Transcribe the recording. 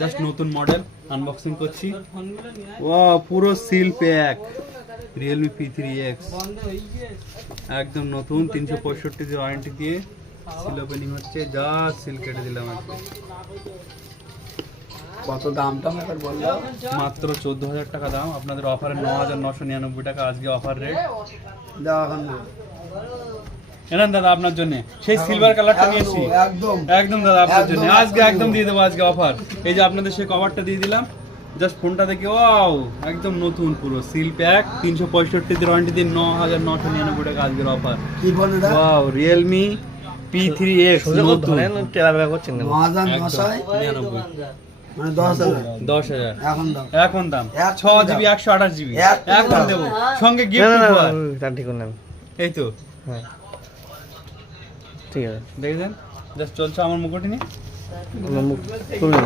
Just নতুন model unboxing করছি। ও পুরো সিল প্যাক Realme P3X একদম নতুন 365 দিন ওয়ারেন্টি দিয়ে সিল ওপেনিং হচ্ছে। যা সিল কেটে দিলাম আজকে। কত দামটা আমাকে বললো? মাত্র 14,000 টাকা দাম। আপনাদের অফারে 9,999 টাকা আজকে অফার রেট। দাও এখন না। এনান দাদা আপনার জন্য সেই সিলভার কালারটা নিয়ে এসেছি। একদম একদম দাদা আপনার জন্য আজকে একদম দিয়ে দেবো আজকে অফার। এই যে আপনাদের সেই কভারটা দিয়ে দিলাম, জাস্ট ফোনটা দেখে ওয়াও একদম নতুন পুরো সিল প্যাক 365 দিন ওয়ারেন্টি দিয়ে 9,999 টাকা আজকের অফার। কি বলে না? ওয়াও Realme P3X নতুন টেরাবেলা করছেন না 9,999 মানে 10,000 10,000 এখন দাও। এখন দাম এক 6GB 128GB এখন দেবো, সঙ্গে না গিফট না উপহার। তার ঠিক নেন। এই তো হ্যাঁ ঠিক আছে দেখেছেন জাস্ট চলছে আমার মুকুটি নিয়ে। তুলে